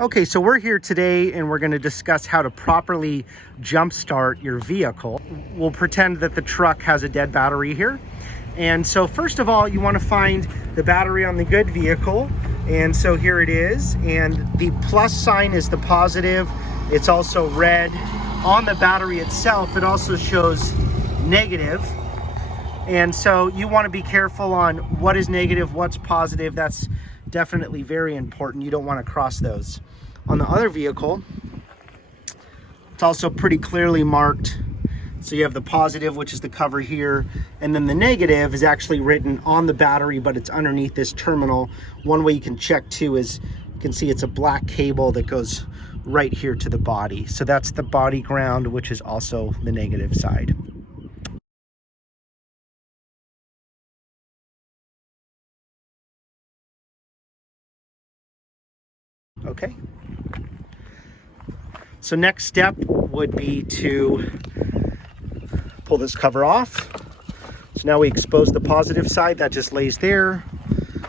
Okay, so we're here today and we're going to discuss how to properly jumpstart your vehicle. We'll pretend that the truck has a dead battery here. And so first of all, you want to find the battery on the good vehicle. And so here it is. And the plus sign is the positive. It's also red. On the battery itself, it also shows negative. And so you want to be careful on what is negative, what's positive. That's definitely very important. You don't want to cross those. On the other vehicle, it's also pretty clearly marked. So you have the positive, which is the cover here, and then the negative is actually written on the battery, but it's underneath this terminal. One way you can check too is you can see it's a black cable that goes right here to the body. So that's the body ground, which is also the negative side. Okay. So next step would be to pull this cover off. So now we expose the positive side, that just lays there,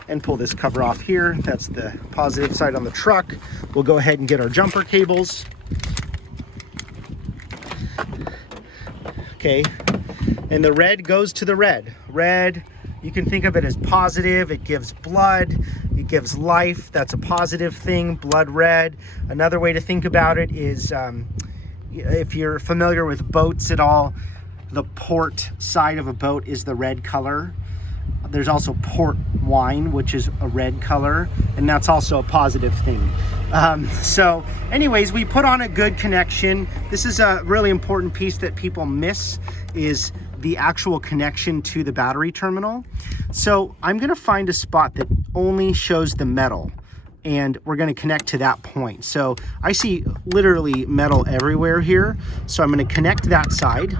and pull this cover off here. That's the positive side on the truck. We'll go ahead and get our jumper cables. Okay, and the red goes to the red. Red, you can think of it as positive. It gives blood, it gives life. That's a positive thing, blood red. Another way to think about it is, if you're familiar with boats at all, the port side of a boat is the red color. There's also port wine, which is a red color, and that's also a positive thing. So anyways, we put on a good connection. This is a really important piece that people miss, is the actual connection to the battery terminal. So I'm gonna find a spot that only shows the metal, and we're gonna connect to that point. So I see literally metal everywhere here. So I'm gonna connect that side.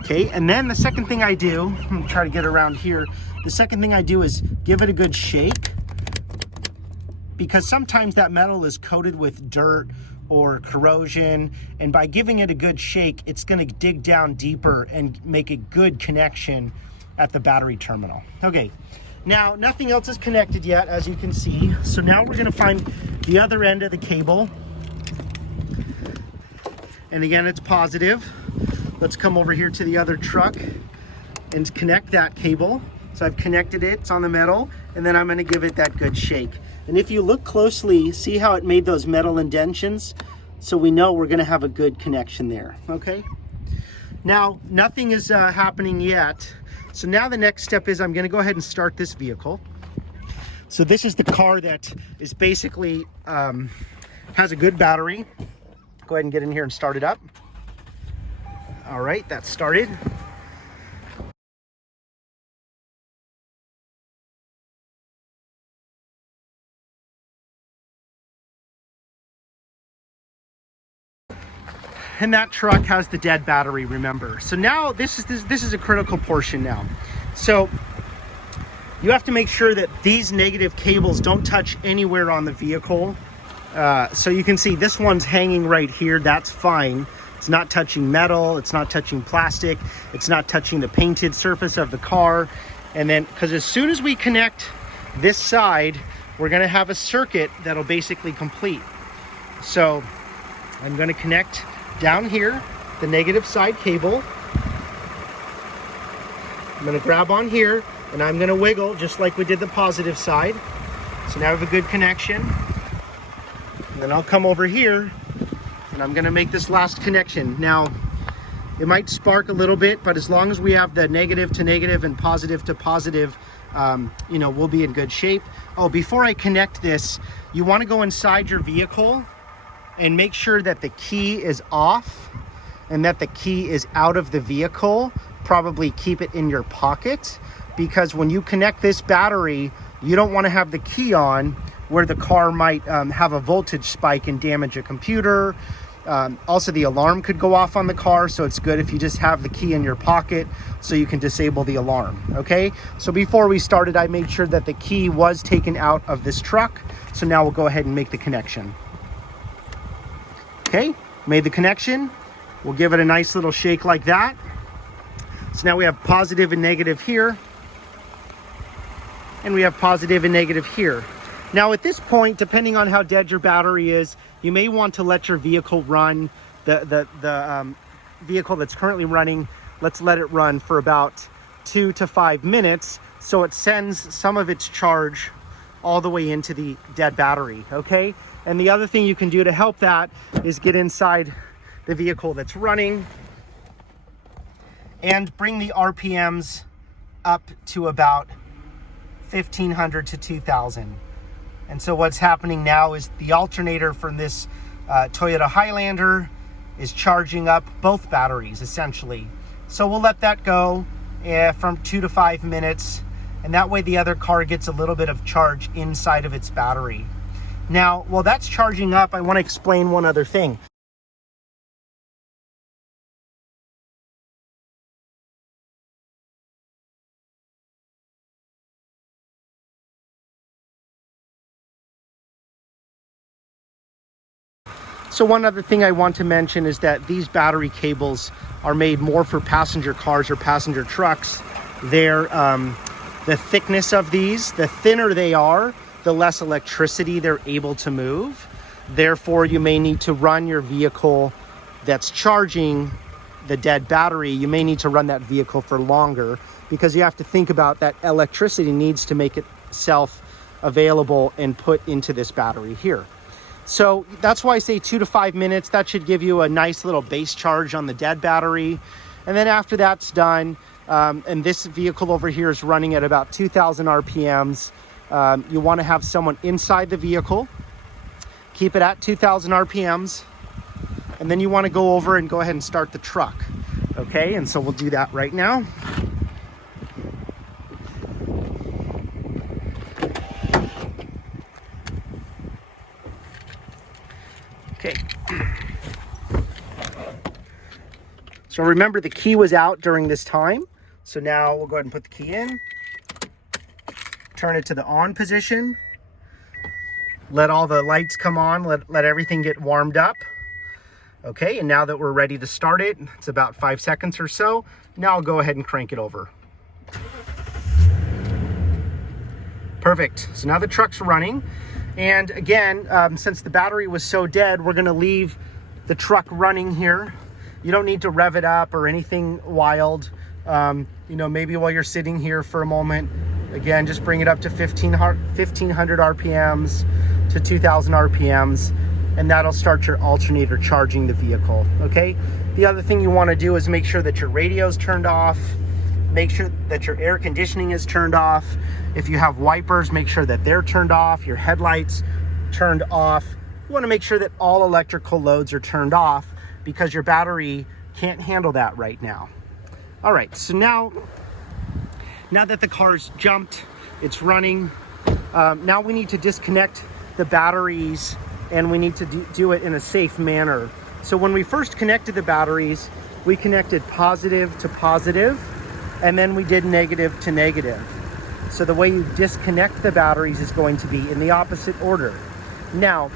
Okay, and then the second thing I do, I'm gonna try to get around here. The second thing I do is give it a good shake, because sometimes that metal is coated with dirt or corrosion, and by giving it a good shake, it's gonna dig down deeper and make a good connection at the battery terminal. Okay, now nothing else is connected yet, as you can see. So now we're gonna find the other end of the cable. And again, it's positive. Let's come over here to the other truck and connect that cable. So I've connected it, it's on the metal, and then I'm gonna give it that good shake. And if you look closely, see how it made those metal indentions? So we know we're gonna have a good connection there, okay? Now, nothing is happening yet. So now the next step is I'm gonna go ahead and start this vehicle. So this is the car that is basically, has a good battery. Go ahead and get in here and start it up. All right, that's started. And that truck has the dead battery, remember. So now this is a critical portion now. So you have to make sure that these negative cables don't touch anywhere on the vehicle. So you can see this one's hanging right here, that's fine. It's not touching metal, it's not touching plastic, it's not touching the painted surface of the car. And then, because as soon as we connect this side, we're gonna have a circuit that'll basically complete. So I'm gonna connect down here, the negative side cable. I'm gonna grab on here and I'm gonna wiggle just like we did the positive side. So now I have a good connection. And then I'll come over here and I'm gonna make this last connection. Now, it might spark a little bit, but as long as we have the negative to negative and positive to positive, you know, we'll be in good shape. Oh, before I connect this, you wanna go inside your vehicle and make sure that the key is off and that the key is out of the vehicle. Probably keep it in your pocket, because when you connect this battery, you don't wanna have the key on where the car might have a voltage spike and damage a computer. Also, the alarm could go off on the car, so it's good if you just have the key in your pocket so you can disable the alarm, okay? So before we started, I made sure that the key was taken out of this truck. So now we'll go ahead and make the connection. Okay, made the connection. We'll give it a nice little shake like that. So now we have positive and negative here, and we have positive and negative here. Now at this point, depending on how dead your battery is, you may want to let your vehicle run, the vehicle that's currently running, let's let it run for about 2 to 5 minutes so it sends some of its charge all the way into the dead battery, okay? And the other thing you can do to help that is get inside the vehicle that's running and bring the RPMs up to about 1,500 to 2,000. And so what's happening now is the alternator from this Toyota Highlander is charging up both batteries essentially. So we'll let that go from 2 to 5 minutes, and that way the other car gets a little bit of charge inside of its battery. Now, while that's charging up, I want to explain one other thing. So one other thing I want to mention is that these battery cables are made more for passenger cars or passenger trucks. They're the thickness of these, the thinner they are, the less electricity they're able to move. Therefore, you may need to run your vehicle that's charging the dead battery. You may need to run that vehicle for longer because you have to think about that electricity needs to make itself available and put into this battery here. So that's why I say 2 to 5 minutes. That should give you a nice little base charge on the dead battery. And then after that's done, and this vehicle over here is running at about 2,000 RPMs, you want to have someone inside the vehicle, keep it at 2,000 RPMs, and then you want to go over and go ahead and start the truck. Okay, and so we'll do that right now. Okay. So remember, the key was out during this time. So now we'll go ahead and put the key in. Turn it to the on position. Let all the lights come on. Let everything get warmed up. Okay, and now that we're ready to start it, it's about 5 seconds or so. Now I'll go ahead and crank it over. Perfect. So now the truck's running. And again, since the battery was so dead, we're gonna leave the truck running here. You don't need to rev it up or anything wild. You know, maybe while you're sitting here for a moment, again, just bring it up to 1,500 RPMs to 2,000 RPMs, and that'll start your alternator charging the vehicle, okay? The other thing you wanna do is make sure that your radio's turned off, make sure that your air conditioning is turned off. If you have wipers, make sure that they're turned off, your headlights turned off. You wanna make sure that all electrical loads are turned off because your battery can't handle that right now. All right, so now that the car's jumped, it's running, now we need to disconnect the batteries, and we need to do it in a safe manner. So when we first connected the batteries, we connected positive to positive, and then we did negative to negative. So the way you disconnect the batteries is going to be in the opposite order. Now,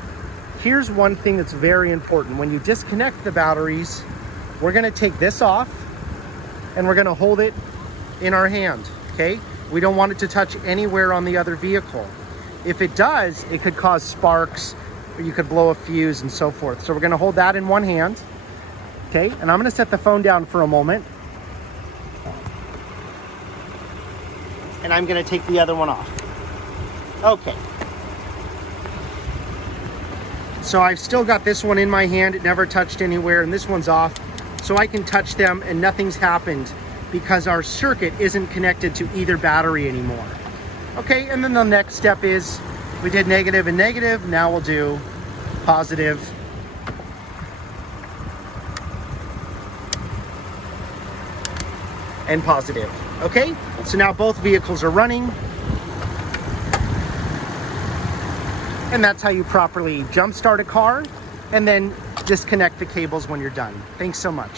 here's one thing that's very important. When you disconnect the batteries, we're gonna take this off and we're gonna hold it in our hand, okay? We don't want it to touch anywhere on the other vehicle. If it does, it could cause sparks, or you could blow a fuse and so forth. So we're gonna hold that in one hand, okay? And I'm gonna set the phone down for a moment. And I'm gonna take the other one off. Okay. So I've still got this one in my hand. It never touched anywhere, and this one's off. So I can touch them and nothing's happened because our circuit isn't connected to either battery anymore. Okay, and then the next step is we did negative and negative. Now we'll do positive and positive. Okay, so now both vehicles are running. And that's how you properly jumpstart a car, and then disconnect the cables when you're done. Thanks so much.